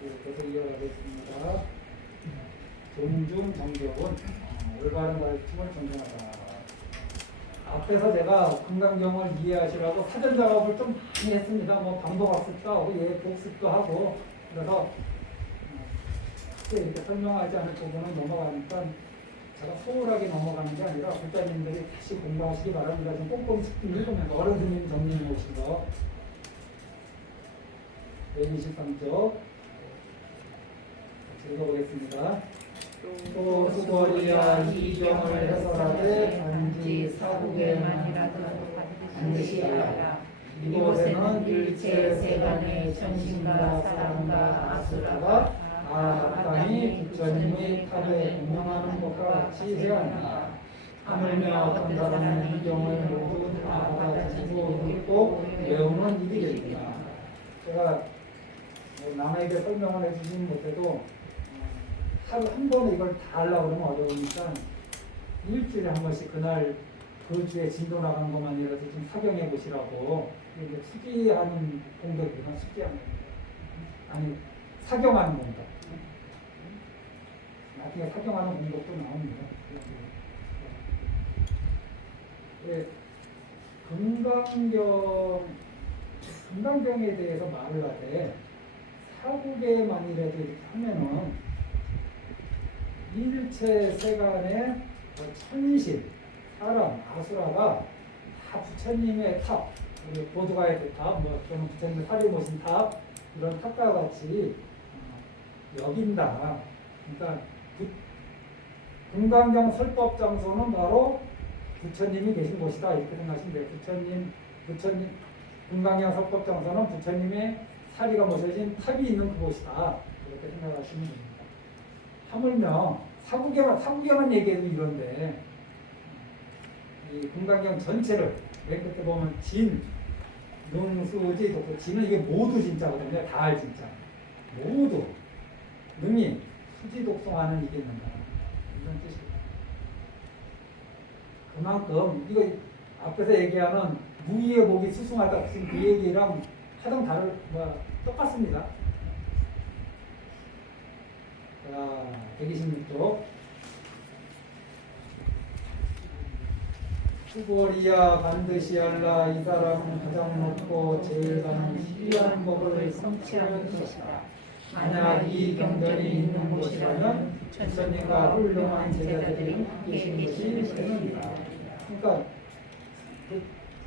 계속 이어가겠습니다. 존중, 정격은 올바른 가르침을 존중하다. 앞에서 제가 금강경을 이해하시라고 사전 작업을 좀 많이 했습니다. 뭐 방법학습도 하고 복습도 하고 그래서 이렇게 설명하지 않을 부분은 넘어가니까 제가 소홀하게 넘어가는 게 아니라 국장님들이 다시 공부하시기 바랍니다. 좀 꼼꼼히 책좀 읽으면서 어른스님 정리해 오신 거 123쪽 읽어보겠습니다. 또 수거리야 이경을 해설하되 단지 사국에만이라도 반드시 알아라. 이곳에는 일체 세간의 천신과 사람과 아수라가 마땅히 부처님의 탑에 운명하는 것과 같이 해야 한다. 하물며 어떤 사람은 이 경을 모두 다 받아들이고 읽고 외우는 일이 됩니다. 제가 남에게 설명을 해주진 못해도 하루 한 번에 이걸 다 하려고 그러면 어려우니까 일주일에 한 번씩 그날 그 주에 진도 나간 것만이라도 좀 사경해 보시라고 이제 수기하는 공덕이나 수기하는 아니 사경하는 공덕 나중에 사경하는 공덕도 나옵니다. 네, 금강경에 대해서 말을 하되 사국에만이라도 이렇게 하면은 일체 세간의 천신, 사람, 아수라가 다 부처님의 탑, 우리 보드가의 탑, 뭐 또는 부처님의 살이 모신 탑 이런 탑과 같이 여긴다. 그러니까 금강경 설법 장소는 바로 부처님이 계신 곳이다 이렇게 생각하시면 돼요. 부처님 금강경 설법 장소는 부처님의 사리가 모셔진 탑이 있는 그곳이다 이렇게 생각하시면 됩니다. 하물며 사국에만 얘기해도 이런데 이 금강경 전체를 맨 끝에 보면 진, 능수지, 독수 진은 이게 모두 진짜거든요. 다할 진짜 모두 능이 수지 독송하는 이게 있는다 이런 뜻입니다. 그만큼 이거 앞에서 얘기하는 무의의 복이 수승하다 그 얘기랑 하등 똑같습니다. 자, 126쪽. 수고리야 반드시 알라. 이 사람은 가장 높고 제일 가는 희귀한 법을 성취하는 것이다. 만약 이 경전이 있는 곳이라면 부처님과 훌륭한 제자들이 계신 것이 되는다. 그러니까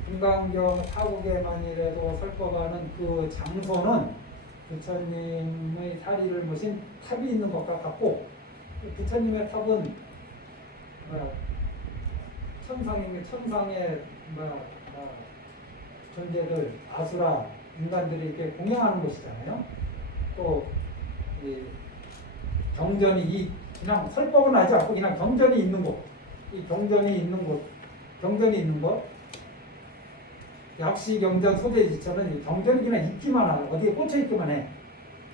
금강경 사국에만이라도 설법하는 그 장소는 부처님의 사리를 모신 탑이 있는 것과 같고 부처님의 탑은 천상의 존재들 아수라 인간들이 이렇게 공양하는 곳이잖아요. 또 이 경전이 그냥 설법은 하지 않고 그냥 경전이 있는 곳, 이 경전이 있는 곳 약시 경전 소재지처럼 경전이 그냥 있기만 하고 어디에 꽂혀 있기만 해.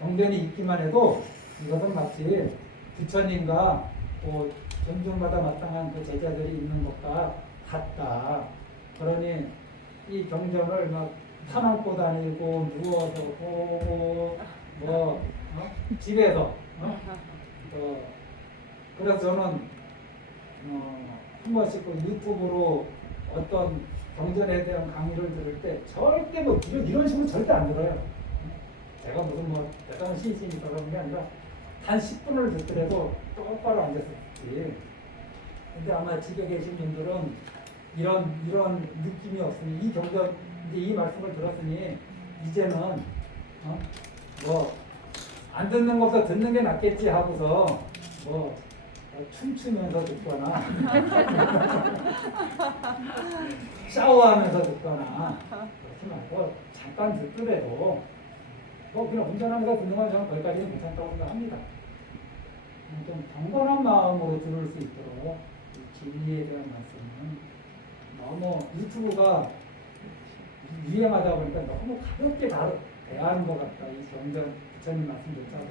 경전이 있기만 해도 이것은 마치 부처님과 존중받아 마땅한 그 제자들이 있는 것과 같다. 그러니 이 경전을 막 타놓고 다니고 누워서 보고 집에서 그래서 저는 한 번씩 그 유튜브로 어떤 경전에 대한 강의를 들을 때 절대 이런 식으로 절대 안 들어요. 제가 무슨 대단한 신심이 그런 게 아니라 단 10분을 듣더라도 똑바로 앉았었지. 근데 아마 집에 계신 분들은 이런 느낌이 없으니 이 경전 이제 이 말씀을 들었으니 이제는 안 듣는 것보다 듣는 게 낫겠지 하고서 춤추면서 듣거나 샤워하면서 듣거나 그렇지 말고 잠깐 듣더라도 그냥 운전하면서 듣는 건 저는 거기까지는 괜찮다고 생각합니다. 좀 경건한 마음으로 들을 수 있도록 진리에 대한 말씀은 너무 유튜브가 유행하다 보니까 너무 가볍게 대하는 것 같다. 이 경전 부처님 말씀조차도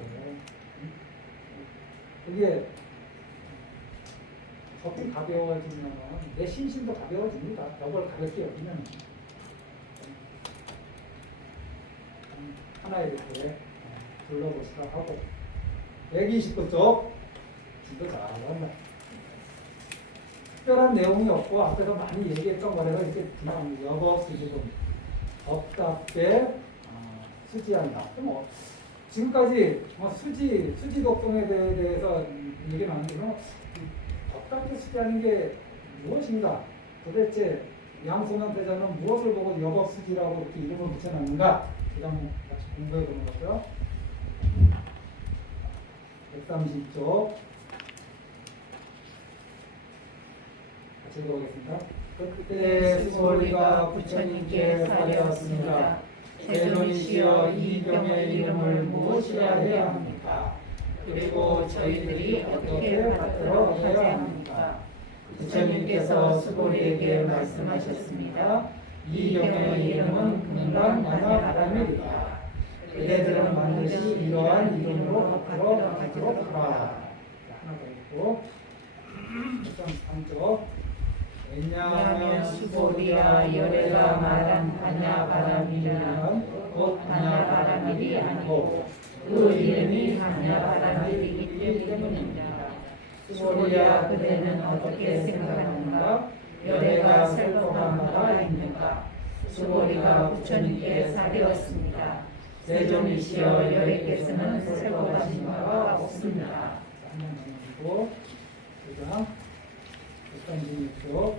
그게 조금 가벼워지면 내 심신도 가벼워집니다. 벽을 가볍게 여기면 하나 이렇게 불러보시라 하고 129쪽 진도 잘한다. 특별한 내용이 없고 앞에서 많이 얘기했던 거라서 이렇게 그냥 여법 수지금 법답게 수지한다. 그럼 지금까지 수지 독성에 대해서 얘기 나왔는데 법답게 수지하는 게 무엇인가? 도대체 양소만 대자는 무엇을 보고 여법 수지라고 이렇게 이름을 붙여놨는가? 이거 한번 같이 공부해 보는 거고요. 130쪽 같이 읽어보겠습니다. 그때 수고리가 부처님께 사례하였습니다. 세존이시여 이 병의 이름을 무엇이라 해야 합니까? 그리고 저희들이 어떻게 받들어 해야 합니까? 부처님께서 수고리에게 말씀하셨습니다. 이 병의 이름은 금강 만화바람이리다. 그대들은 반드시 이러한 이름으로 앞으로 가도록 하라. 하나 더 있고 133쪽 왜냐하면 수고리야 열애가 말한 반야바라밀은 곧 반야바라밀이 아니고 그 이름이 반야바라밀이기 때문입니다. 수고리야 그대는 어떻게 생각하는가? 열애가 설법한 바가 있는가? 수고리가 부처님께 사되었습니다. 세존이시여 열애께서는 설법하신 바가 없습니다. 한번 넘어지고 그다음 136쪽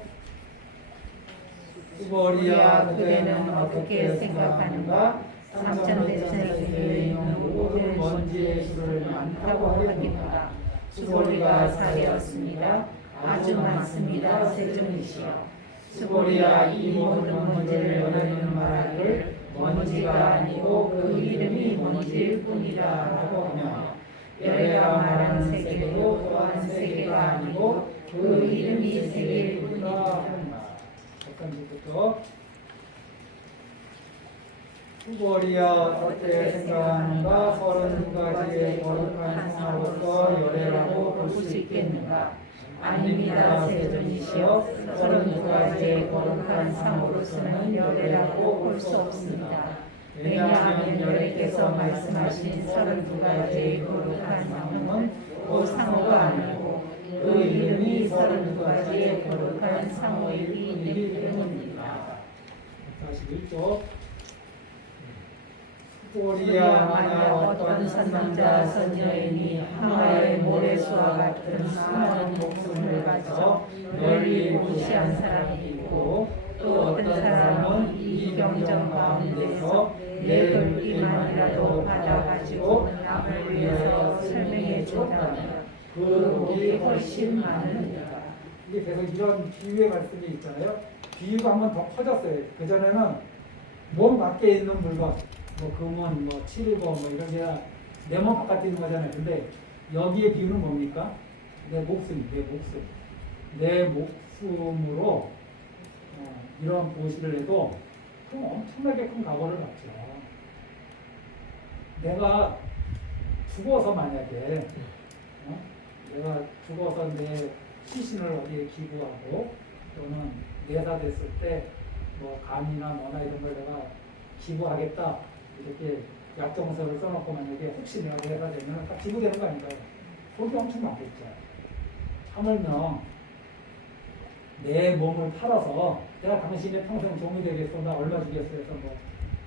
수고리야 그대는 어떻게 생각하는가? 삼천대천에서 있는 모든 먼지의 수를 많다고 하겠는가? 수고리가 사되었습니다. 아주 많습니다. 세존이시여 수고리야 이 모든 먼지를 열어내는 말을 먼지가 아니고 그 이름이 먼지일 뿐이라 라고 하며 열애가 말하는 세계도 또한 세계가 아니고 그 이름이 세계일 뿐이라 한다. 130부터 수고리야 어떻게 생각하는가? 32가지의 거룩한 상으로서 열애라고 볼 수 있겠는가? 아닙니다. 세존이시여 32가지의 거룩한 상으로서는 열애라고 볼 수 없습니다. 왜냐하면 열애께서 말씀하신 32가지의 거룩한 상은 그 상호가 아니고 그 이름이 32가지의 거룩한 상호이기 때문입니다. 41쪽 수고리야 만약 어떤 선남자 선여인이 항아의 모래수와 같은 수많은 목숨을 가져 널리 무시한 사람이 있고 또 어떤 사람은 이 경전 가운데서 내 글귀만이라도 받아가지고 남을 위해서 설명해 줬다면 그 복이 훨씬 많으니까. 이게 계속 이런 비유의 말씀이 있잖아요. 비유가 한 번 더 커졌어요. 그전에는 몸 밖에 있는 물건 뭐 금은, 뭐 칠이고 뭐 이런 게 내 몸 바깥에 있는 거잖아요. 근데 여기에 비유는 뭡니까? 내 목숨, 내 목숨으로 이런 보시를 해도 그럼 엄청나게 큰 각오를 갖죠. 내가 죽어서 만약에 내가 죽어서 내 시신을 어디에 기부하고 또는 내사됐을 때 뭐 간이나 뭐나 이런 걸 내가 기부하겠다 이렇게 약정서를 써놓고 만약에 혹시 내가 내사되면 다 기부되는 거 아닌가요? 돈이 엄청 많겠죠. 하물며 내 몸을 팔아서 내가 당신의 평생 종이 되겠어 나 얼마 주겠어 해서 뭐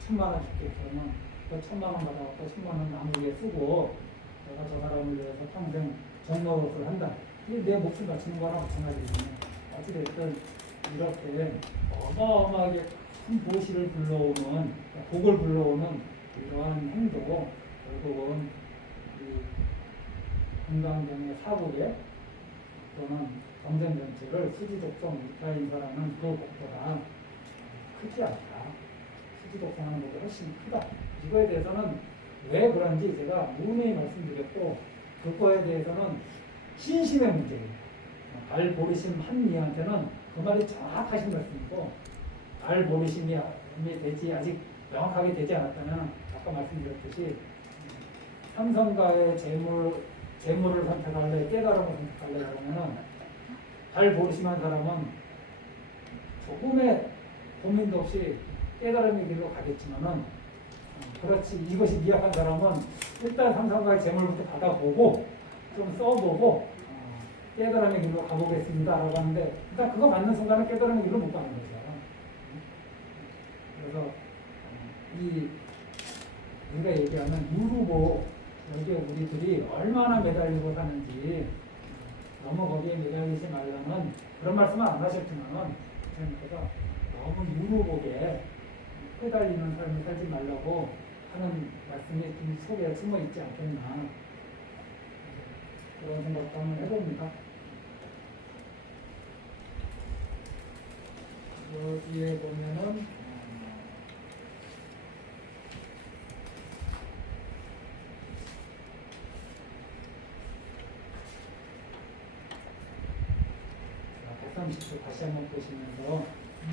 1,000만 원 줄게 그러면 그 1,000만 원 받아갖고 1,000만 원 나무에 쓰고 내가 저 사람을 위해서 평생 종노릇을 한다. 이게 내 목숨 바치는 거랑 마찬가지거든요. 어찌됐든 이렇게 어마어마하게 큰 보시를 불러오는 복을 불러오는 이러한 행동 결국은 이 건강경의 사국에 또는 경쟁 전체를 수지독성 이타인 사람은 그 복보다 크지 않다. 수지독성하는 것보다 훨씬 크다. 이거에 대해서는 왜 그런지 제가 누누이 말씀드렸고 그거에 대해서는 신심의 문제예요. 알 보리심 한 이한테는 그 말이 정확하신 말씀이고 알 보리심이 되지 아직 명확하게 되지 않았다면 아까 말씀드렸듯이 삼성가의 재물을 선택할래 깨달음을 선택할래 그러면은 잘 보리심한 사람은 조금의 고민도 없이 깨달음의 길로 가겠지만은 그렇지. 이것이 미약한 사람은 일단 삼성과의 재물부터 받아보고 좀 써보고 깨달음의 길로 가보겠습니다 라고 하는데 일단 그거 받는 순간은 깨달음의 길로 못 가는 거죠. 그래서 이 우리가 얘기하는 유루보 여기에 우리들이 얼마나 매달리고 사는지 너무 거기에 매달리지 말라는 그런 말씀은 안 하셨지만은 선생님께서 너무 유루복에 매달리는 삶을 살지 말라고 하는 말씀이 좀 속에 숨어 있지 않겠나 그런 생각도 한번 해봅니다. 여기에 보면은 자, 130조 다시 한번 보시면서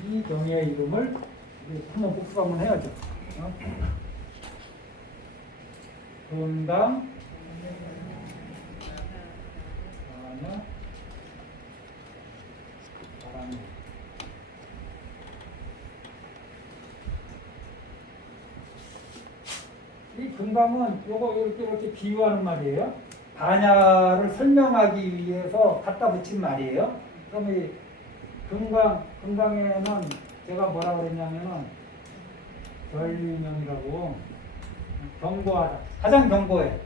이 경의 이름을 한번 복습 한번 해야죠. 건강, 바람, 바람. 이 금강은 요거 이렇게 비유하는 말이에요. 반야를 설명하기 위해서 갖다 붙인 말이에요. 그럼 이 금강에는 제가 뭐라 그랬냐면은 전륜형이라고 견고하다. 가장 견고해.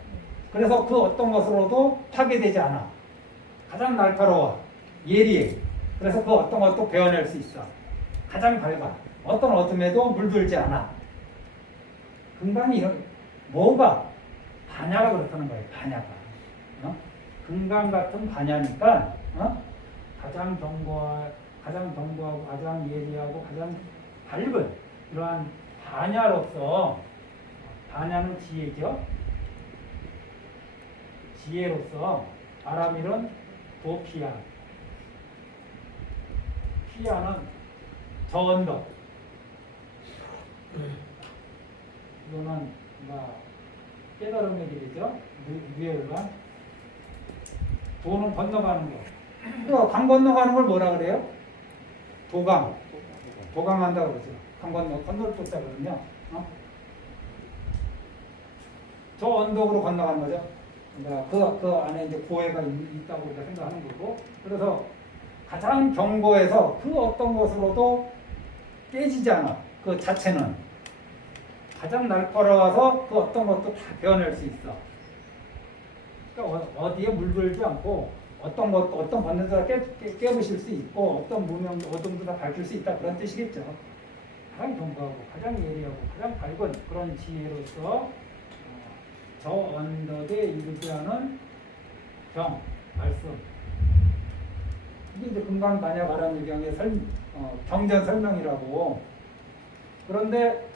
그래서 그 어떤 것으로도 파괴되지 않아. 가장 날카로워. 예리해. 그래서 그 어떤 것도 베어낼 수 있어. 가장 밝아. 어떤 어둠에도 물들지 않아. 금강이 뭐가? 반야가 그렇다는 거예요. 반야가. 금강 같은 반야니까 가장 견고하고 가장 예리하고 가장 밝은 이러한 반야로서 반야는 지혜죠. 지혜로서 아라밀은 도피야. 피야는 저 언덕. 이거는 깨달음의 길이죠. 유예가 도는 건너가는 거. 또 강 건너가는 걸 뭐라 그래요? 도강. 도강한다고 그러죠. 강 건널 쫓아거든요. 저 언덕으로 건너가는 거죠. 그러니까 그 안에 이제 고해가 있다고 우리가 생각하는 거고. 그래서 가장 견고해서 그 어떤 것으로도 깨지지 않아. 그 자체는. 가장 날카로워서 그 어떤 것도 다 베어낼 수 있어. 그러니까 어디에 물들지 않고 어떤 것도 어떤 번뇌도 깨부실 수 있고 어떤 무명 어둠도 다 밝힐 수 있다 그런 뜻이겠죠. 가장 견고하고 가장 예리하고 가장 밝은 그런 지혜로서 저 언덕에 이르지 않은 말씀. 이게 이제 금강 반야 바람 유경의 경전 설명이라고. 그런데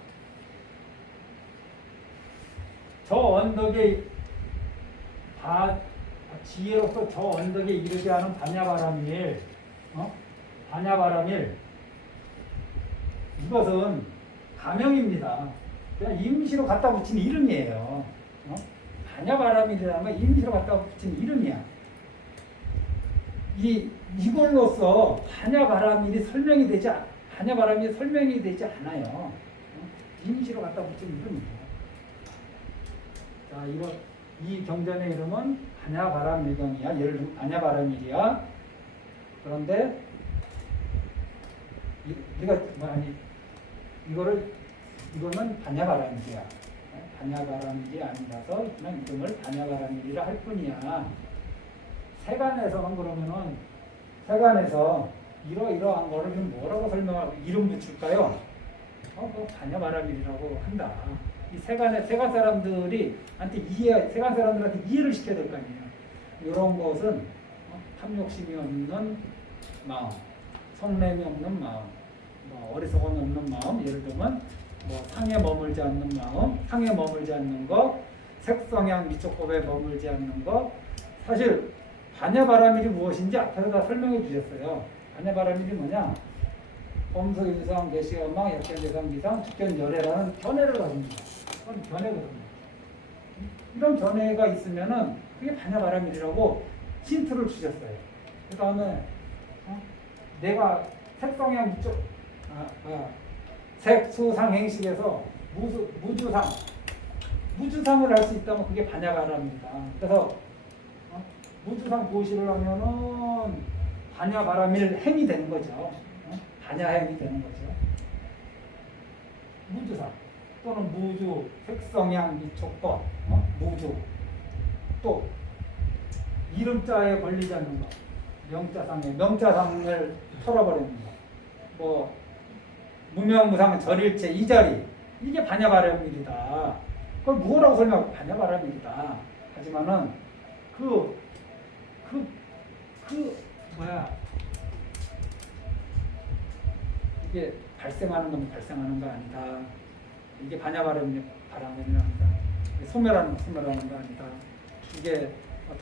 저 언덕에 지혜로서 저 언덕에 이르지 않은 반야바람일, 반야바람일 이것은 가명입니다. 그냥 임시로 갖다 붙인 이름이에요. 반야바람일이라는 건 임시로 갖다 붙인 이름이야. 이걸로써 반야바람일이 설명이 되지 않아요. 임시로 갖다 붙인 이름이에요. 자, 이 경전의 이름은 반야바람일경이야. 예를 들면 반야바람일이야. 그런데 이거는 반야바람일이야. 반야바람일이 아니라서 그냥 이름을 반야바람일이라 할 뿐이야. 세간에서는 그러면은 세간에서 이러한 거를 좀 뭐라고 설명하고 이름 붙일까요? 반야바람일이라고 한다. 이 세간 사람들한테 세간 사람들한테 이해를 시켜야 될 거 아니에요. 이런 것은 탐욕심이 없는 마음, 성냄이 없는 마음, 어리석음이 없는 마음, 예를 들면 상에 머물지 않는 마음, 상에 머물지 않는 거, 색성향 미촉법에 머물지 않는 거. 사실 반야바라밀이 무엇인지 앞에서 다 설명해 주셨어요. 반야바라밀이 뭐냐? 범소유상, 대시엄망, 약견대상기상, 직견열애라는 견해를 가집니다. 그건 견해거든요. 이런 견해가 있으면은 그게 반야바라밀이라고 힌트를 주셨어요. 그 다음에 내가 색성향 색, 수, 상, 행식에서 무주상, 무주상을 할 수 있다면 그게 반야바람입니다. 그래서 무주상 보시를 하면은 반야바람일 행이 되는 거죠. 반야행이 되는 거죠. 무주상 또는 무주, 색성향, 미촉법, 무주 또 이름자에 걸리지 않는 것, 명자상을 털어버리는 것, 뭐 무명무상 절일체 이 자리 이게 반야바람일이다. 그걸 뭐라고 설명하고 반야바람일이다. 하지만은 이게 발생하는 건 발생하는 거 아니다. 이게 반야바람일이 아니다. 소멸하는 거 소멸하는 거 아니다. 이게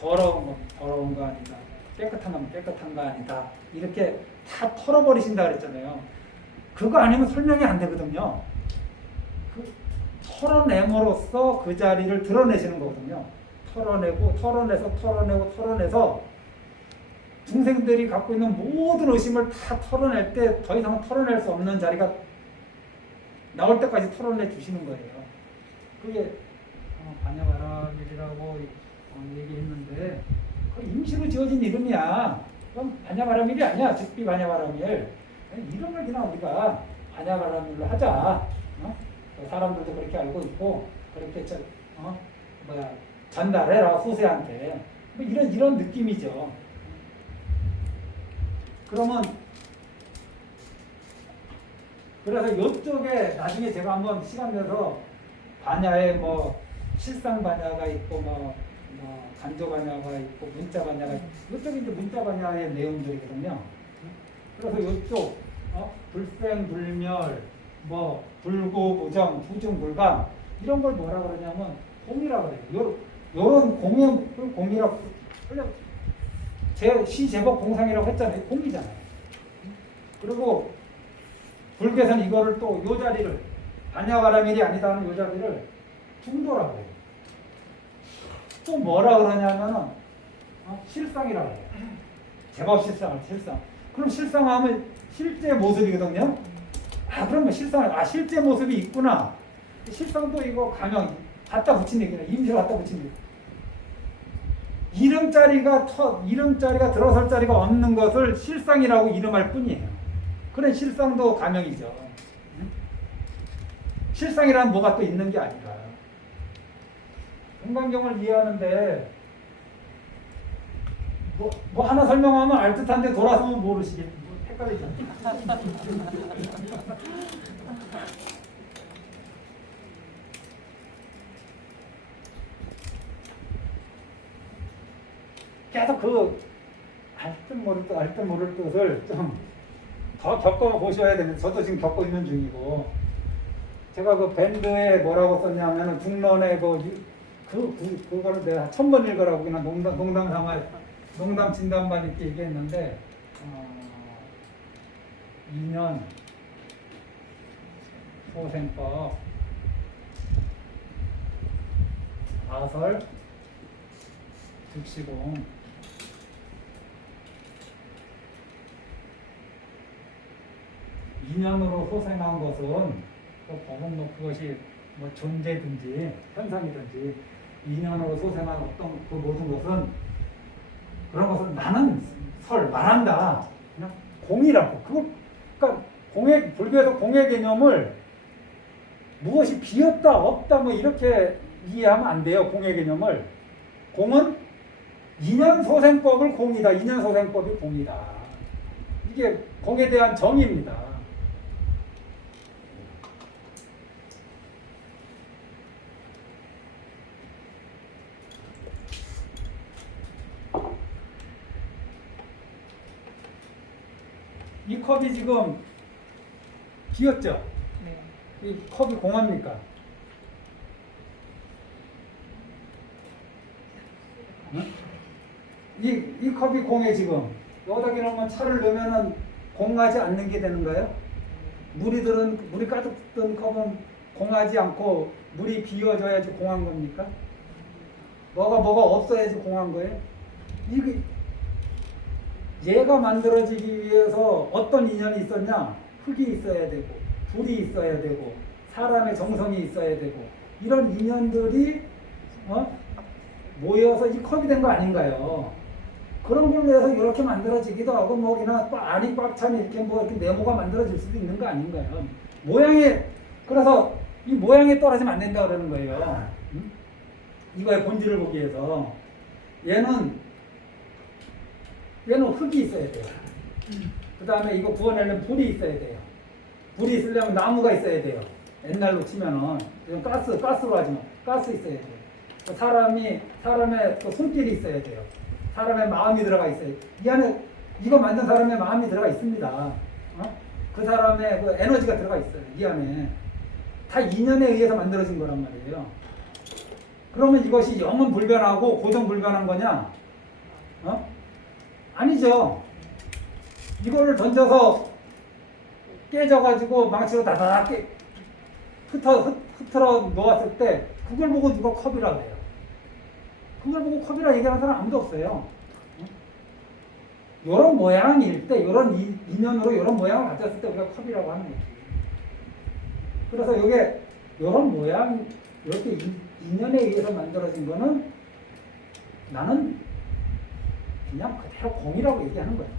더러운 거 더러운 거 아니다. 깨끗한 건 깨끗한 거 아니다. 이렇게 다 털어버리신다 그랬잖아요. 그거 아니면 설명이 안 되거든요. 그 털어냄으로써 그 자리를 드러내시는 거거든요. 털어내서 중생들이 갖고 있는 모든 의심을 다 털어낼 때 더 이상 털어낼 수 없는 자리가 나올 때까지 털어내 주시는 거예요. 그게 반야바람일이라고 얘기했는데 그 임시로 지어진 이름이야. 그럼 반야바람일이 아니야. 즉비 반야바람일. 이름을 그냥 우리가 반야바람일로 하자. 사람들도 그렇게 알고 있고 그렇게 전달해라 후세한테. 뭐 이런 느낌이죠. 그러면 그래서 이쪽에 나중에 제가 한번 시간 내서 반야에 뭐 실상 반야가 있고 뭐 간조 반야가 있고 문자 반야가 있고 이쪽이 이제 문자 반야의 내용들이거든요. 그래서 이쪽 불생 불멸 뭐 불고부정 부중불감 이런 걸 뭐라 그러냐면 공이라고 그래요. 요런 공이라고 시제법 공상이라고 했잖아요. 공이잖아요. 그리고 불교에서는 이거를 또 요 자리를 반야바람일이 아니다 하는 요 자리를 중도라고 해요. 또 뭐라 그러냐면은 실상이라고 해요. 제법 실상. 그럼 실상하면 실제 모습이거든요. 그러면 실제 모습이 있구나. 실상도 이거 가명 갖다 붙인 얘기네. 임시로 갖다 붙인 얘기. 이름자리가 들어설 자리가 없는 것을 실상이라고 이름할 뿐이에요. 그래 실상도 가명이죠. 실상이란 뭐가 또 있는 게 아니라. 금강경을 이해하는데 뭐 하나 설명하면 알 듯한데 돌아서면 모르시겠. 헷갈리죠. 계속 알 듯 모를 듯을 좀 더 겪어보셔야 됩니다. 저도 지금 겪고 있는 중이고 제가 그 밴드에 뭐라고 썼냐면은 중론에 그거를 내가 1000번 읽으라고 그냥 농담 진담반 이렇게 얘기했는데 2년 소생법 아설 즉시공 2년으로 소생한 것은 그것이 뭐 존재든지 현상이든지 2년으로 소생한 어떤 그 모든 것은 그런 것은 나는 말한다. 그냥 공이라고. 그러니까 불교에서 공의 개념을 무엇이 비었다 없다 뭐 이렇게 이해하면 안 돼요. 공의 개념을. 공은 2년 소생법을 공이다. 2년 소생법이 공이다. 이게 공에 대한 정의입니다. 이 컵이 지금 비었죠? 네. 이 컵이 공합니까? 응? 이 컵이 공해 지금. 여기다 놓으면 차를 넣으면 공하지 않는 게 되는 거예요? 물이 가득 든 컵은 공하지 않고 물이 비어져야지 공한 겁니까? 뭐가 없어야지 공한 거예요? 얘가 만들어지기 위해서 어떤 인연이 있었냐? 흙이 있어야 되고 불이 있어야 되고 사람의 정성이 있어야 되고 이런 인연들이 모여서 이 컵이 된 거 아닌가요? 그런 걸로 해서 이렇게 만들어지기도 하고 뭐 그냥 안이 꽉 찬 이렇게 뭐 이렇게 네모가 만들어질 수도 있는 거 아닌가요? 모양에 그래서 이 모양에 떨어지면 안 된다 그러는 거예요. 응? 이거의 본질을 보기 위해서 얘는 흙이 있어야 돼요. 그 다음에 이거 구워내려면 불이 있어야 돼요. 불이 있으려면 나무가 있어야 돼요. 옛날로 치면은 가스로 하지만 가스 있어야 돼요. 사람의 그 손길이 있어야 돼요. 사람의 마음이 들어가 있어요. 이 안에 이거 만든 사람의 마음이 들어가 있습니다. 그 사람의 그 에너지가 들어가 있어요. 이 안에 다 인연에 의해서 만들어진 거란 말이에요. 그러면 이것이 영은 불변하고 고정 불변한 거냐? 아니죠. 이거를 던져서 깨져가지고 망치로 다다닥 흐트러 놓았을 때 그걸 보고 누가 컵이라고 해요. 그걸 보고 컵이라 얘기하는 사람 아무도 없어요. 이런 모양일 때, 이런 인연으로 이런 모양을 가졌을 때 우리가 컵이라고 하는 거지. 그래서 이게 이런 모양, 이렇게 인연에 의해서 만들어진 거는 나는 그냥 그대로 공이라고 얘기하는 거예요.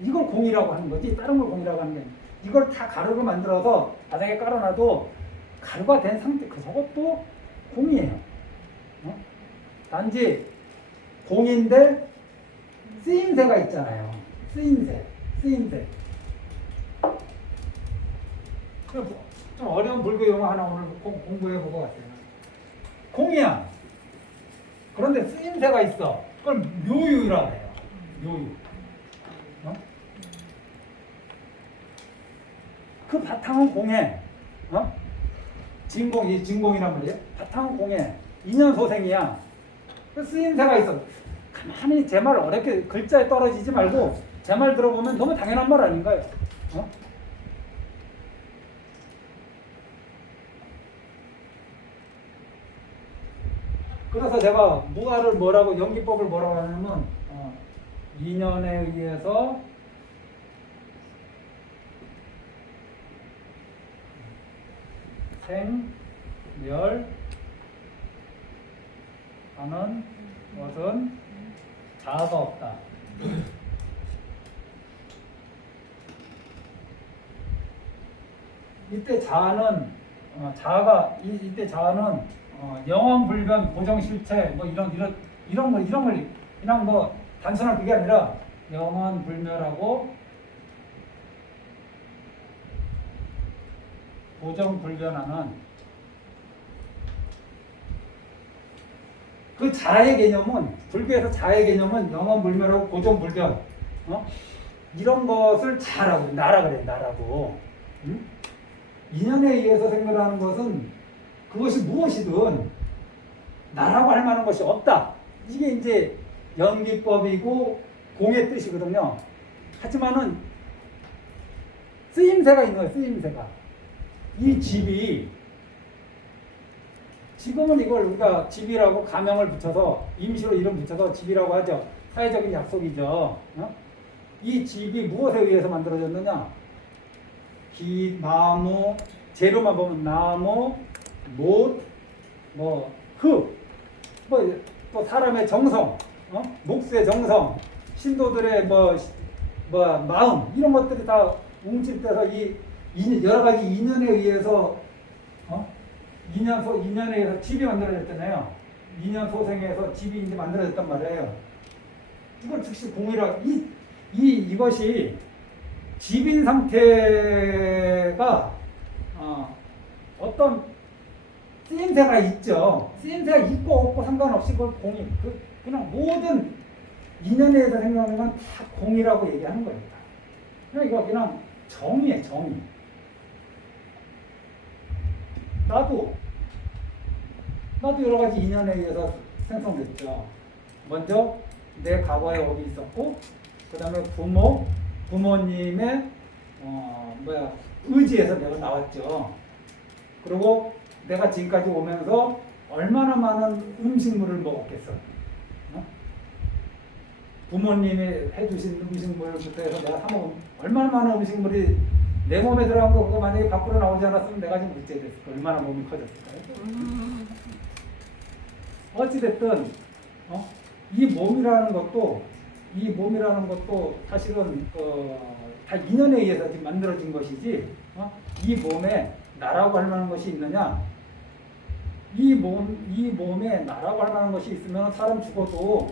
이걸 공이라고 하는 거지 다른 걸 공이라고 하는 게 아니에요. 이걸 다 가루로 만들어서 바닥에 깔아놔도 가루가 된 상태, 그것도 공이에요. 단지 공인데 쓰임새가 있잖아요. 쓰임새. 좀 어려운 불교 용어 하나 오늘 공부해보고 왔어요. 공이야. 그런데 쓰임새가 있어. 그걸 묘유라고 해요. 묘유. 그 바탕은 공해. 진공이란 말이에요. 바탕은 공해. 인연소생이야. 그 쓰임새가 있어. 가만히 제 말 어렵게 글자에 떨어지지 말고 제 말 들어보면 너무 당연한 말 아닌가요? 그래서 제가 무아를 뭐라고 연기법을 뭐라고 하냐면 인연에 의해서 생멸하는 것은 자아가 없다. 이때 자아는 이때 자아는 영원불변 고정실체 뭐 이런 걸 그냥 뭐 단순한 그게 아니라 영원불멸하고 고정불변하는 그 자아의 개념은 불교에서 자아의 개념은 영원불멸하고 고정불변 이런 것을 자라고 나라 그래 나라고 응? 인연에 의해서 생겨나는 것은 그것이 무엇이든 나라고 할 만한 것이 없다. 이게 이제 연기법이고 공의 뜻이거든요. 하지만은 쓰임새가 있는 거예요. 쓰임새가. 이 집이 지금은 이걸 우리가 집이라고 가명을 붙여서 임시로 이름 붙여서 집이라고 하죠. 사회적인 약속이죠. 이 집이 무엇에 의해서 만들어졌느냐? 나무, 재료만 보면 나무, 못, 흙, 또 사람의 정성, 목수의 정성, 신도들의 마음 이런 것들이 다 뭉칠돼서 이 여러 가지 인연에 의해서 인연에 의해서 집이 만들어졌잖아요. 인연 소생에서 집이 이제 만들어졌단 말이에요. 이걸 즉시 공이라 이것이 집인 상태가 어떤 쓰임새가 있죠. 쓰임새가 있고 없고 상관없이 그걸 공이 그냥 모든 인연에 의해서 생각하는 건 다 공이라고 얘기하는 거예요. 그냥 이거 그냥 정의예요, 정의. 나도 여러 가지 인연에 의해서 생성됐죠. 먼저 내 과거에 업이 있었고, 그 다음에 부모님의 의지에서 내가 나왔죠. 그리고 내가 지금까지 오면서 얼마나 많은 음식물을 먹었겠어. 부모님이 해주신 음식물부터 해서 내가 사먹은 얼마나 많은 음식물이 내 몸에 들어간 거 그거 만약에 밖으로 나오지 않았으면 내가 지금 어째 됐을까? 얼마나 몸이 커졌을까요? 어찌됐든 이 몸이라는 것도 사실은 다 인연에 의해서 지금 만들어진 것이지 이 몸에 나라고 할 만한 것이 있느냐? 이 몸에 나라고 할 만한 것이 있으면 사람 죽어도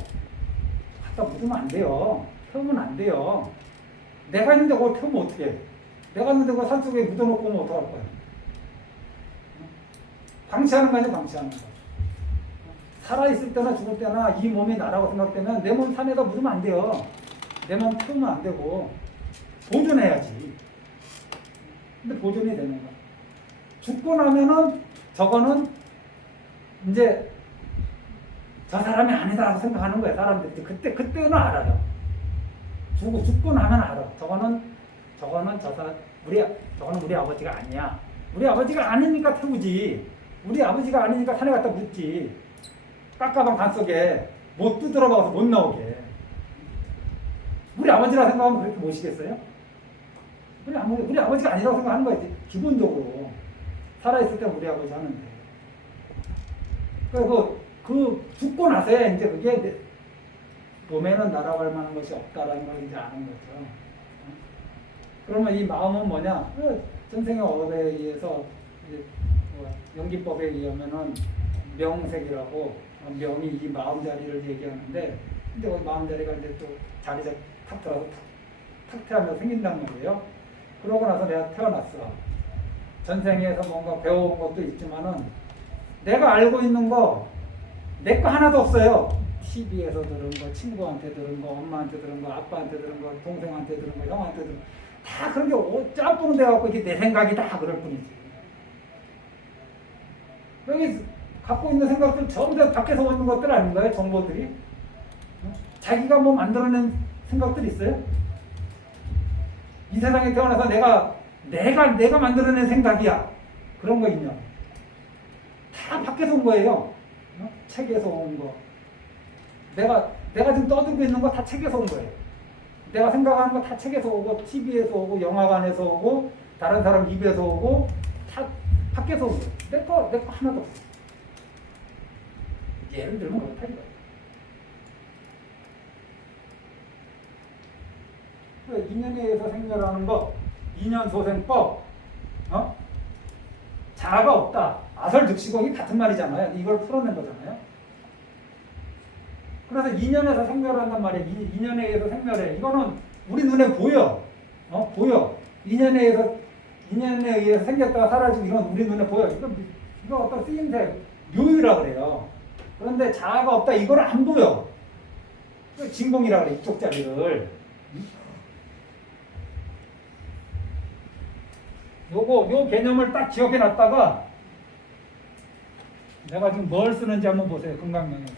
갖다 묻으면 안 돼요. 태우면 안 돼요. 내가 있는데 그걸 태우면 어떻게 해? 내가 있는데 그 산속에 묻어놓고 오면 어떡할 거야? 방치하는 거 아니야, 방치하는 거. 살아있을 때나 죽을 때나 이 몸이 나라고 생각되면 내 몸 산에다 묻으면 안 돼요. 내 몸 태우면 안 되고 보존해야지. 근데 보존이 되는 거야. 죽고 나면은 저거는 이제 저 사람이 아니다라고 생각하는 거야, 사람들이. 그때는 알아요. 죽고 나면 알아. 저거는 우리 아버지가 아니야. 우리 아버지가 아니니까 태우지. 우리 아버지가 아니니까 산에 갖다 묻지. 깝깝한 간 속에 못 두드러봐서 못 나오게. 우리 아버지라 생각하면 그렇게 모시겠어요? 우리 아버지가 아니라고 생각하는 거지. 기본적으로. 살아있을 때 우리 아버지 하는데. 그러니까 그 죽고 나서야 이제 그게 몸에는 날아갈 만한 것이 없다라는 걸 이제 아는 거죠. 그러면 이 마음은 뭐냐? 전생의 업에 의해서 연기법에 의하면은 명색이라고 명이 이 마음 자리를 얘기하는데, 근데 그 마음 자리가 이제 또 자리가 탁 들어서 탁태하면서 생긴단 말이에요. 그러고 나서 내가 태어났어. 전생에서 뭔가 배워온 것도 있지만은 내가 알고 있는 거 내 거 하나도 없어요. TV에서 들은 거, 친구한테 들은 거, 엄마한테 들은 거, 아빠한테 들은 거, 동생한테 들은 거, 형한테 들은 거, 다 그런 게 짬뽕 돼갖고 이게 내 생각이 다 그럴 뿐이지. 여기 갖고 있는 생각들 전부 다 밖에서 오는 것들 아닌가요? 정보들이? 자기가 뭐 만들어낸 생각들 있어요? 이 세상에 태어나서 내가 만들어낸 생각이야. 그런 거 있냐? 다 밖에서 온 거예요. 책에서 온 거. 내가 지금 떠들고 있는 거 다 책에서 온 거예요. 내가 생각하는 거 다 책에서 오고, TV에서 오고, 영화관에서 오고, 다른 사람 입에서 오고, 다 밖에서 온 거예요. 내 거 하나도 없어. 예를 들면 그렇다 이거예요. 인연에 의해서 생겨나는 거, 인연소생법, 자아가 없다. 아설즉시공이 같은 말이잖아요. 이걸 풀어낸 거잖아요. 그래서 인연에서 생멸한단 말이에요. 인연에 의해서 생멸해. 이거는 우리 눈에 보여. 보여. 인연에 의해서 생겼다가 사라지고 이건 우리 눈에 보여. 이거 어떤 쓰임새, 묘유라 그래요. 그런데 자아가 없다. 이거는 안 보여. 진공이라 그래. 이쪽 자리를. 요 개념을 딱 기억해 놨다가 내가 지금 뭘 쓰는지 한번 보세요. 금강명에서.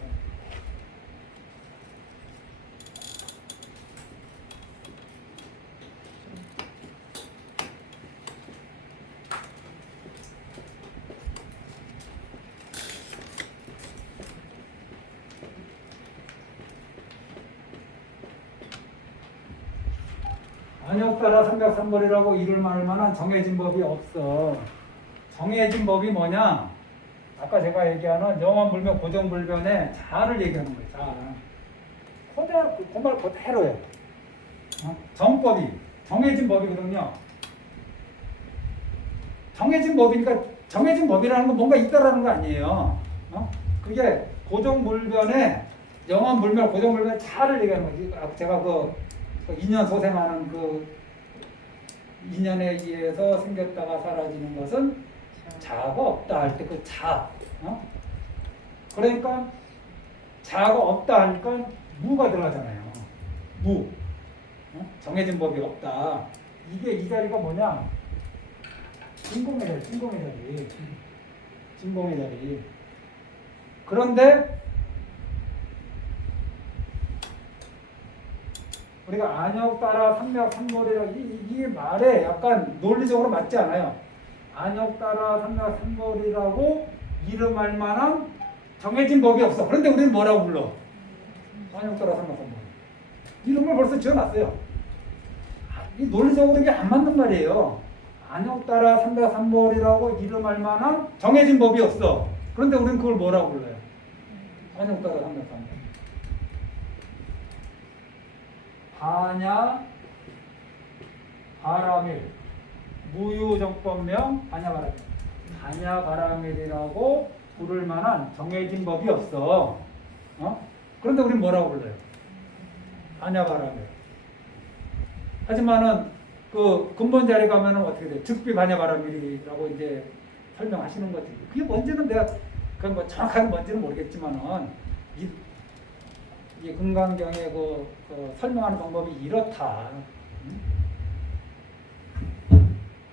안역따라 삼각삼벌이라고 이를 말할 만한 정해진 법이 없어. 정해진 법이 뭐냐? 아까 제가 얘기하는 영원불명 고정불변의 자아를 얘기하는 거예요. 자아. 그 말 그대로예요. 정법이 정해진 법이거든요. 정해진 법이니까 정해진 법이라는 건 뭔가 있다라는 거 아니에요. 그게 고정불변의 영원불명 고정불변의 자아를 얘기하는 거지. 제가 그 인연 소생하는 그 인연에 의해서 생겼다가 사라지는 것은 자아가 없다 할 때 그 자. 그러니까 자아가 없다 하니까 무가 들어가잖아요. 무. 정해진 법이 없다. 이게 이 자리가 뭐냐? 진공의 자리, 진공의 자리. 그런데 우리가 안역 따라 삼맥 삼벌이라 이 말에 약간 논리적으로 맞지 않아요. 안역 따라 삼맥 삼벌이라고 이름할 만한 정해진 법이 없어. 그런데 우리는 뭐라고 불러? 안역 따라 삼맥 삼벌. 이름을 벌써 지어놨어요. 이 논리적으로 이게 안 맞는 말이에요. 안역 따라 303벌이라고 이름할 만한 정해진 법이 없어. 그런데 우리는 그걸 뭐라고 불러요? 안역 따라 303벌. 반야 바라밀 무유정법명 반야 바라밀. 반야 바라밀이라고 부를 만한 정해진 법이 없어. 그런데 우리는 뭐라고 불러요? 반야 바라밀. 하지만은 그 근본 자리 가면은 어떻게 돼? 즉비 반야 바라밀이라고 이제 설명하시는 거지. 그게 뭔지는 내가 그건 뭐 정확하게 뭔지는 모르겠지만은 이 금강경의 그 설명하는 방법이 이렇다.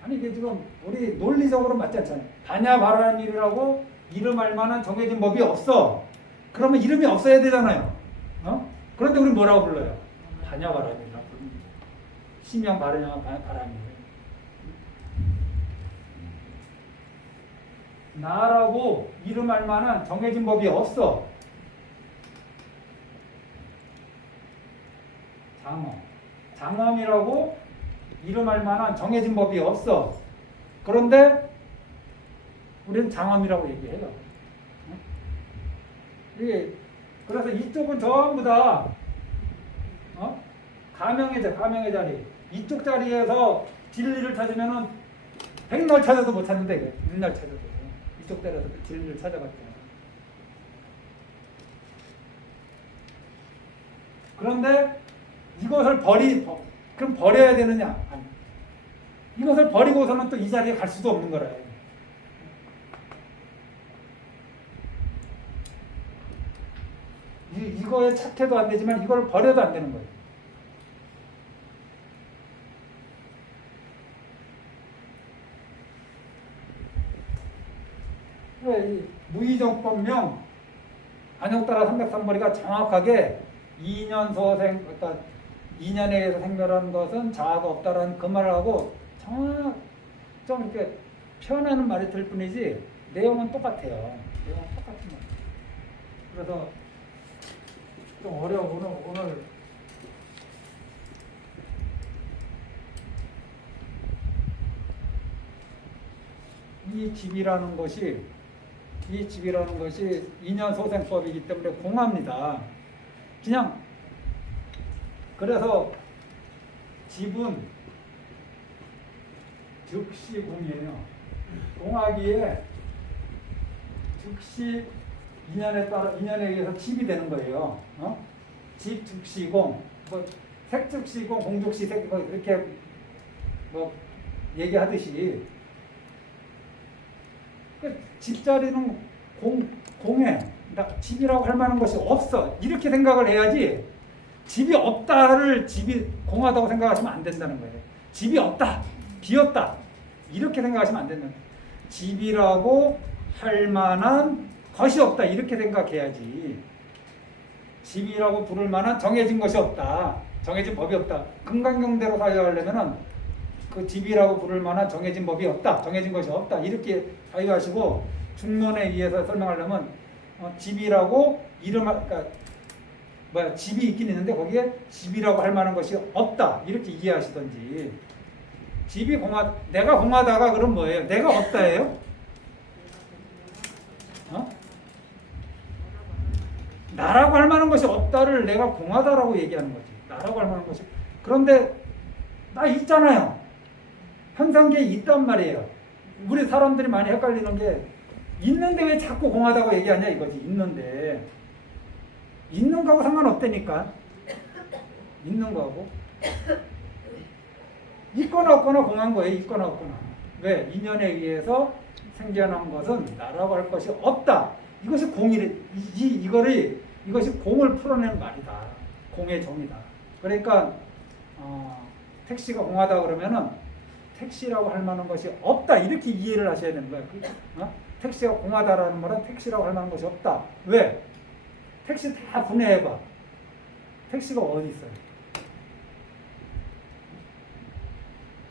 아니 이게 지금 우리 논리적으로 맞지 않잖아요. 반야 바라밀이라고 이름할 만한 정해진 법이 없어. 그러면 이름이 없어야 되잖아요. 그런데 우리 뭐라고 불러요? 반야 바라밀. 심양 바르냐 바람이 나라고 이름할 만한 정해진 법이 없어. 장엄이라고 이름할 만한 정해진 법이 없어. 그런데 우리는 장엄이라고 얘기해요. 그래서 이쪽은 전부 다 가명의 자리. 이쪽 자리에서 진리를 찾으면은 백날 찾아도 못 찾는데, 백날 찾아도 이쪽 자리에서 진리를 찾아갔잖아요. 그런데 이것을 그럼 버려야 되느냐? 아니. 이것을 버리고서는 또 이 자리에 갈 수도 없는 거라. 이거에 착해도 안 되지만 이걸 버려도 안 되는 거예요. 이 무의정법명 안역 따라 303벌이가 정확하게 2년 소생, 그러니까 2년에 의해서 생멸하는 것은 자아가 없다라는 그 말을 하고 좀 이렇게 표현하는 말이 될 뿐이지 내용은 똑같아요. 내용은 똑같은 말. 그래서 좀 어려워. 오늘 이 집이라는 것이 2년 소생법이기 때문에 공합니다. 그냥 그래서 집은 즉시공이에요. 공하기에 즉시 인연에 의해서 집이 되는 거예요. 집 즉시공, 색 즉시공, 공 즉시색 이렇게 얘기하듯이 집자리는 공해. 그러니까 집이라고 할 만한 것이 없어. 이렇게 생각을 해야지. 집이 없다를 집이 공하다고 생각하시면 안 된다는 거예요. 집이 없다, 비었다 이렇게 생각하시면 안 된다는 거예요. 집이라고 할 만한 것이 없다 이렇게 생각해야지. 집이라고 부를 만한 정해진 것이 없다. 정해진 법이 없다. 금강경대로 사유하려면은 그 집이라고 부를 만한 정해진 법이 없다. 정해진 것이 없다. 이렇게 사유하시고 중론에 의해서 설명하려면 집이라고 그러니까 집이 있긴 있는데 거기에 집이라고 할 만한 것이 없다. 이렇게 이해하시던지. 내가 공하다가 그럼 뭐예요? 내가 없다예요? 나라고 할 만한 것이 없다를 내가 공하다라고 얘기하는 거지. 나라고 할 만한 것이. 그런데 나 있잖아요. 현상계에 있단 말이에요. 우리 사람들이 많이 헷갈리는 게 있는데 왜 자꾸 공하다고 얘기하냐 이거지. 있는데 있는 거하고 상관없다니까. 있는 거하고 있거나 없거나 공한 거예요. 있거나 없거나. 왜? 인연에 의해서 생겨난 것은 나라고 할 것이 없다. 이것이 공이래. 이것이 공을 풀어내는 말이다. 공의 정의다. 그러니까 택시가 공하다 그러면은 택시라고 할 만한 것이 없다. 이렇게 이해를 하셔야 되는 거예요. 택시가 공하다라는 말은 택시라고 할 만한 것이 없다. 왜? 택시 다 분해해봐. 택시가 어디 있어요?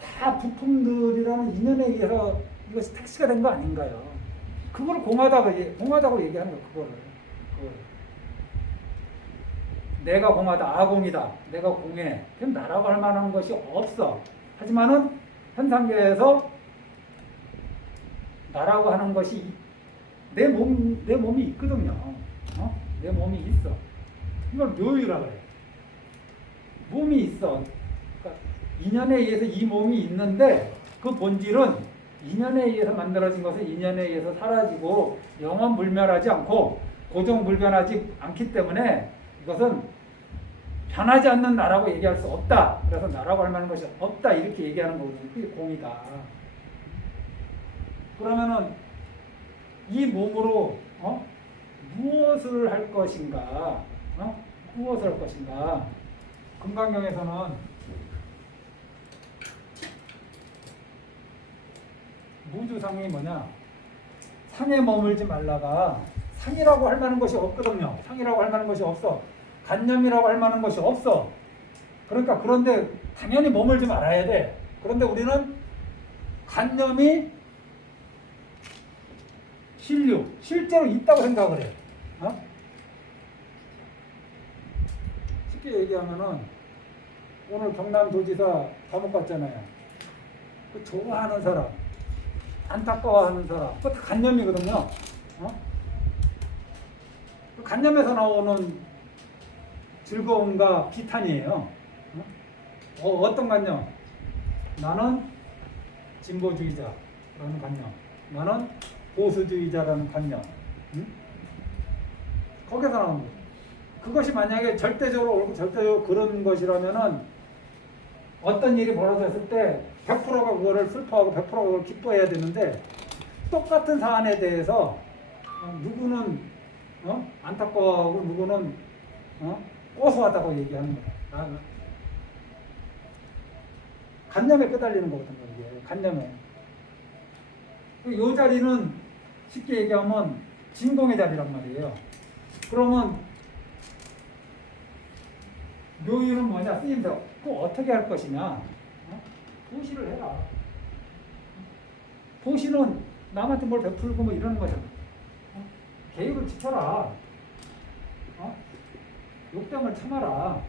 다 부품들이라는 인연에 의해서 이것이 택시가 된 거 아닌가요? 그걸 공하다고 얘기하는 거예요. 그거를. 내가 공하다, 아공이다. 내가 공해. 그럼 나라고 할 만한 것이 없어. 하지만은 현상계에서 나라고 하는 것이 내 몸이 있거든요. 내 몸이 있어. 이걸 묘유라 그래. 몸이 있어. 그러니까 인연에 의해서 이 몸이 있는데 그 본질은 인연에 의해서 만들어진 것은 인연에 의해서 사라지고 영원 불멸하지 않고 고정 불변하지 않기 때문에 이것은 변하지 않는 나라고 얘기할 수 없다. 그래서 나라고 할 만한 것이 없다. 이렇게 얘기하는 거거든요. 그게 공이다. 그러면은 이 몸으로 무엇을 할 것인가? 무엇을 할 것인가? 금강경에서는 무주상이 뭐냐? 상에 머물지 말라가 상이라고 할 만한 것이 없거든요. 상이라고 할 만한 것이 없어. 간념이라고 할 만한 것이 없어. 그러니까 그런데 당연히 머물지 말아야 돼. 그런데 우리는 간념이 실제로 있다고 생각을 해. 쉽게 얘기하면은 오늘 경남도지사 감옥 갔잖아요. 그 좋아하는 사람, 안타까워하는 사람, 그거 다 간념이거든요. 그 간념에서 나오는 즐거움과 비탄이에요. 어떤 간념? 나는 진보주의자라는 간념, 나는 보수주의자라는 관념. 거기서 나오는 거죠. 그것이 만약에 절대적으로 옳고 절대적으로 그런 것이라면은 어떤 일이 벌어졌을 때 100%가 그거를 슬퍼하고 100%가 그걸 기뻐해야 되는데 똑같은 사안에 대해서 누구는 안타까워하고 누구는 고소하다고 얘기하는 거야. 간념에 끄달리는 거거든요. 이게 간념에. 이 자리는 쉽게 얘기하면 진공의 자리란 말이에요. 그러면 묘유는 뭐냐? 쓰임새. 꼭 어떻게 할 것이냐? 보시를 해라. 보시는 남한테 뭘 베풀고 뭐 이러는 거잖아. 계획을 지켜라. 욕심을 참아라.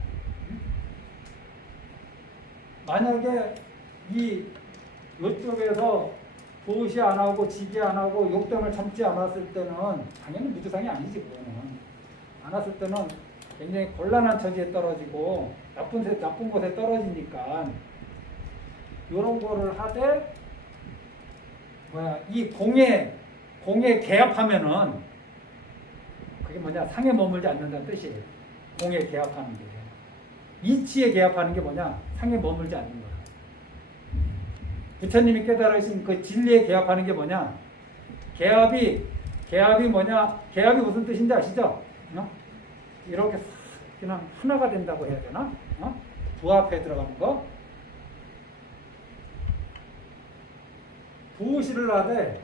만약에 이쪽에서 보시 안 하고 지기 안 하고 욕됨을 참지 않았을 때는 당연히 무주상이 아니지. 그거는 않았을 때는 굉장히 곤란한 처지에 떨어지고 나쁜 곳에 떨어지니까 이런 거를 하되 이 공에 개합하면은 그게 뭐냐? 상에 머물지 않는다는 뜻이에요. 공에 개합하는 게 이치에 개합하는 게 뭐냐? 상에 머물지 않는 거야. 부처님이 깨달으신 그 진리에 개합하는 게 뭐냐? 개합이 뭐냐? 개합이 무슨 뜻인지 아시죠? 이렇게 그냥 하나가 된다고 해야 되나? 부합에 들어가는 거. 부시를 하되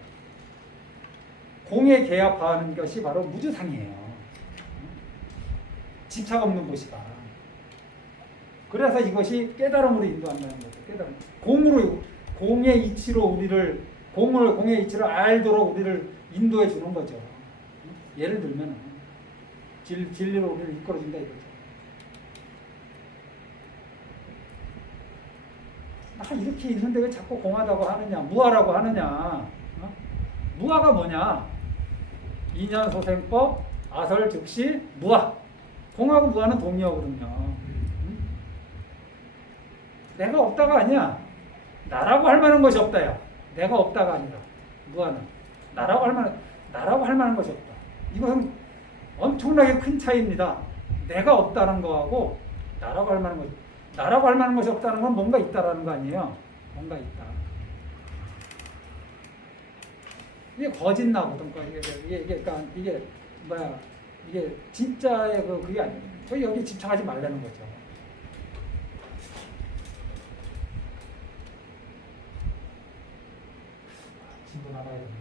공에 개합하는 것이 바로 무주상이에요. 집착 없는 것이다. 그래서 이것이 깨달음으로 인도한다는 거죠. 깨달음. 공의 이치로 우리를 공의 이치를 알도록 우리를 인도해 주는 거죠. 예를 들면 진리로 우리를 이끌어준다 이거죠. 이렇게 있는데 왜 자꾸 공하다고 하느냐, 무하라고 하느냐? 무하가 뭐냐? 인연소생법, 아설, 즉시, 무하. 공하고 무하는 동의어거든요. 내가 없다가 아니야. 나라고 할 만한 것이 없다야. 내가 없다가 아니라 무하는 나라고 할 만한 것이 없다. 이것은 엄청나게 큰 차이입니다. 내가 없다는 거하고 나라고 할 만한 것. 나라고 할 만한 것이 없다는 건 뭔가 있다라는 거 아니에요. 뭔가 있다. 이게 거짓나거든. 이게 진짜의 그게 아니에요. 저희 여기 집착하지 말라는 거죠. 친구 나가야 됩니다.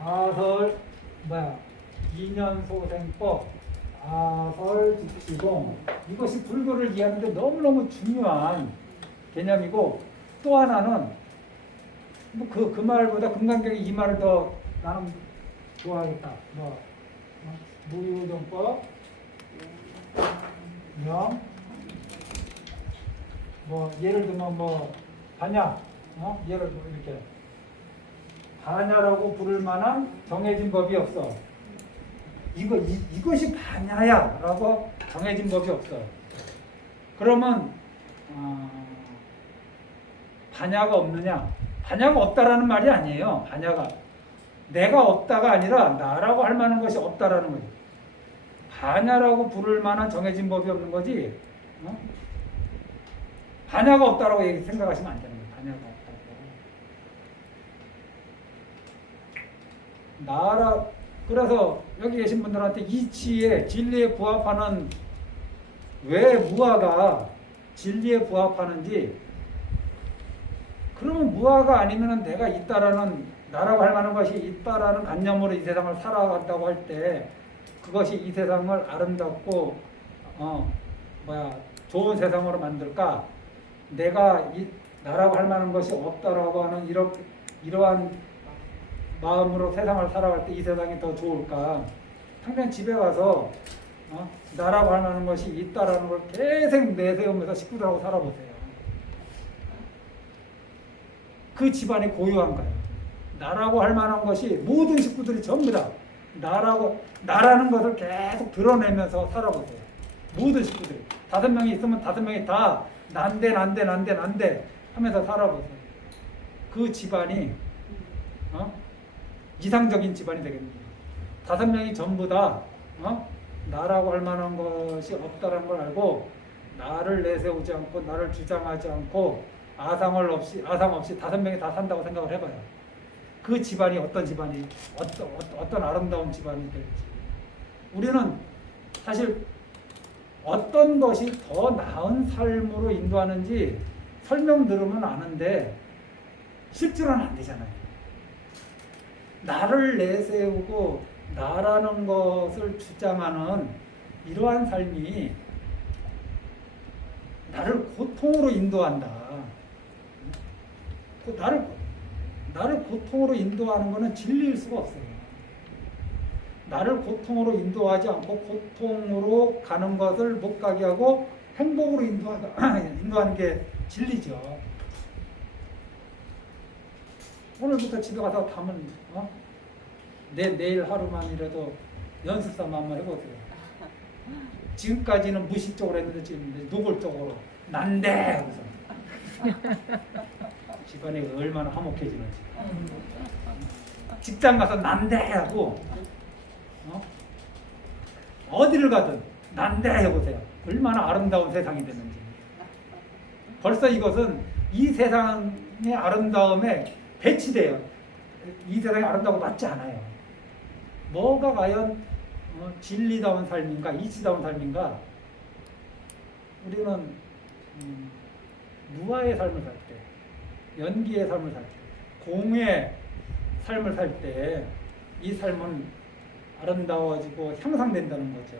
아설 인연소생법, 아설 즉시공, 이것이 불교를 이해하는데 너무너무 중요한 개념이고, 또 하나는 그 말보다 금강경이 이 말을 더 나는 좋아하겠다. 무유정법, 명, 뭐 예를 들면 뭐 반야, 예를 뭐 이렇게 반야라고 부를 만한 정해진 법이 없어. 이것이 반야야라고 정해진 법이 없어. 그러면 반야가 없느냐? 반야가 없다라는 말이 아니에요. 반야가 내가 없다가 아니라 나라고 할 만한 것이 없다라는 거지. 반야라고 부를 만한 정해진 법이 없는 거지. 반야가 없다라고 생각하시면 안 되는 거예요. 반야가 없다고. 나라 그래서 여기 계신 분들한테 이치에 진리에 부합하는 왜 무아가 진리에 부합하는지 그러면 무아가 아니면 내가 있다라는 나라고 할 만한 것이 있다라는 관념으로 이 세상을 살아간다고 할 때 그것이 이 세상을 아름답고 좋은 세상으로 만들까? 내가 나라고 할 만한 것이 없다라고 하는 이러한 마음으로 세상을 살아갈 때 이 세상이 더 좋을까? 당장 집에 가서 나라고 할 만한 것이 있다라는 걸 계속 내세우면서 식구들하고 살아보세요. 그 집안이 고요한가요? 나라고 할 만한 것이 모든 식구들이 전부 다 나라는 것을 계속 드러내면서 살아보세요. 모든 식구들이 5명이 있으면 5명이 다 난데 하면서 살아보세요. 그 집안이 이상적인 집안이 되겠습니다. 5명이 전부 다 나라고 할 만한 것이 없다는 걸 알고 나를 내세우지 않고 나를 주장하지 않고 아상 없이 5명이 다 산다고 생각을 해봐요. 그 집안이 어떤 집안이 어떤 아름다운 집안이 될지. 우리는 사실 어떤 것이 더 나은 삶으로 인도하는지 설명 들으면 아는데 실제로는 안 되잖아요. 나를 내세우고 나라는 것을 주장하는 이러한 삶이 나를 고통으로 인도한다. 나를 고통으로 인도하는 것은 진리일 수가 없어요. 나를 고통으로 인도하지 않고 고통으로 가는 것을 못 가게 하고 행복으로 인도하는 게 진리죠. 오늘부터 집에 가서 담은 내일 하루만이라도 연습 삼아 한번 해보세요. 지금까지는 무의식적으로 했는데 지금 노골적으로 난데 그래서 집안이 얼마나 화목해지는지. 직장 가서 난데 하고 어디를 가든 난데 해보세요. 얼마나 아름다운 세상이 되는지. 벌써 이것은 이 세상의 아름다움에 배치돼요. 이 세상이 아름다고 맞지 않아요. 뭐가 과연 진리다운 삶인가, 이치다운 삶인가? 우리는 무아의 삶을 살 때, 연기의 삶을 살 때, 공의 삶을 살 때 이 삶은 아름다워지고 향상된다는 거죠.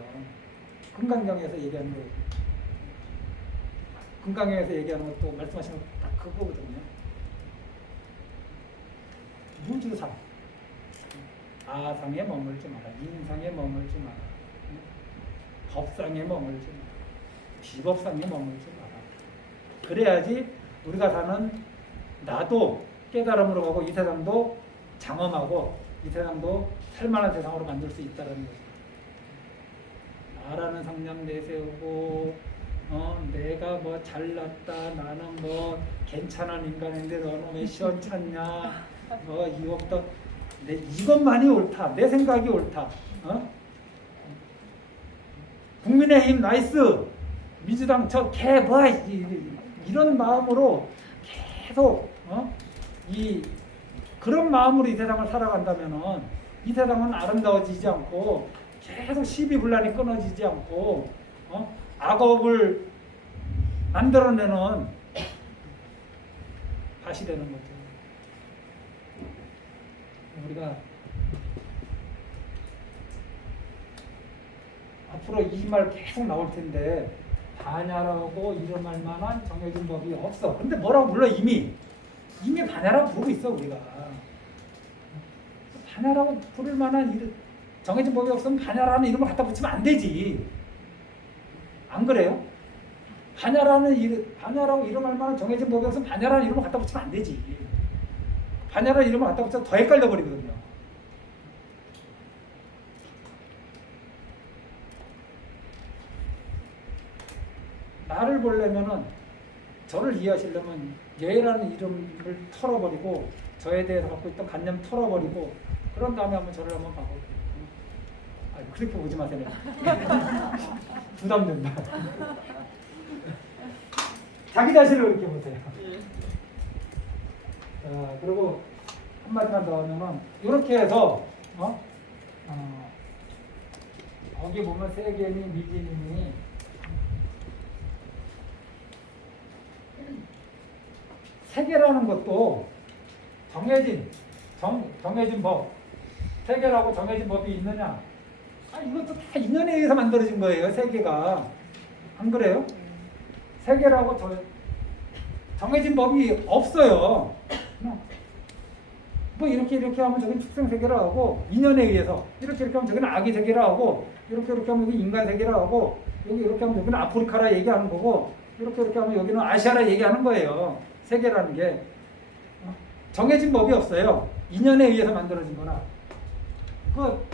금강경에서 얘기하는 거, 금강경에서 얘기하는 것도 말씀하시는 거 딱 그거거든요. 무주상, 아상에 머물지 마라, 인상에 머물지 마라, 법상에 머물지 마라, 비법상에 머물지 마라. 그래야지 우리가 사는 나도 깨달음으로 가고 이 세상도 장엄하고 이 세상도 살만한 세상으로 만들 수 있다는 거죠. 나라는 상념 내세우고 내가 뭐 잘났다, 나는 뭐 괜찮은 인간인데 너는 왜 시원찮냐, 이것도 이것만이 옳다, 내 생각이 옳다, 국민의힘 나이스, 민주당 저 개 뭐 이런 마음으로 계속 그런 마음으로 이 세상을 살아간다면은 이 세상은 아름다워지지 않고 계속 시비분란이 끊어지지 않고 악업을 만들어내는 밭이 되는 거죠. 우리가 앞으로 이 말 계속 나올 텐데 반야라고 이름할 만한 정해진 법이 없어. 근데 뭐라고 불러? 이미 반야라고 부르고 있어. 우리가 반야라고 부를 만한 정해진 법이 없으면 반야라는 이름을 갖다 붙이면 안 되지. 안 그래요? 반야라고 이름할 만한 정해진 법이 없으면 반야라는 이름을 갖다 붙이면 안 되지. 반야라는 이름을 갖다 붙여서 더 헷갈려 버리거든요. 나를 보려면은 저를 이해하시려면 얘라는 이름을 털어버리고 저에 대해서 갖고 있던 관념 털어버리고 그런 다음에 한번 저를 한번 봐보. 그렇게 보지 마세요. 부담된다. 자기 자신을 이렇게 보세요. 자, 그리고 한마디만 더 하면은 이렇게 해서 거기 보면 세계니 미진이니 세계라는 것도 정해진 법, 세계라고 정해진 법이 있느냐? 이것도 다 인연에 의해서 만들어진 거예요. 세계가 안 그래요? 세계라고 정해진 법이 없어요. 뭐 이렇게 하면 저기 축생 세계라 하고 인연에 의해서 이렇게 하면 저기는 아기 세계라 하고 이렇게 하면 여기 인간 세계라 하고 여기 이렇게 하면 여기는 아프리카라 얘기하는 거고 이렇게 하면 여기는 아시아라 얘기하는 거예요. 세계라는 게 정해진 법이 없어요. 인연에 의해서 만들어진 거나 그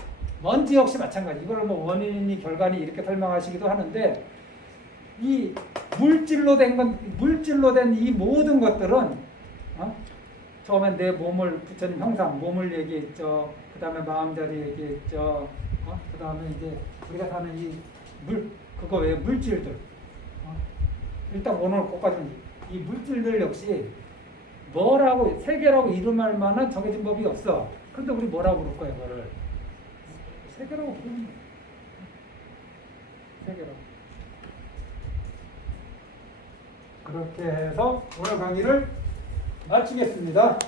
먼지 역시 마찬가지. 이걸 뭐 원인이 결과니 이렇게 설명하시기도 하는데 이 물질로 된 이 모든 것들은 처음엔 내 몸을 부처님 형상 몸을 얘기했죠. 그 다음에 마음자리 얘기했죠. 그 다음에 이제 우리가 사는 이 그거 외에 물질들. 일단 오늘 거기까지는 이 물질들 역시 뭐라고 세계라고 이름할 만한 정해진 법이 없어. 근데 우리 뭐라고 부를 거예요, 그거를? 세계라고 부르는 거예요. 세계라고. 그렇게 해서 오늘 강의를 마치겠습니다.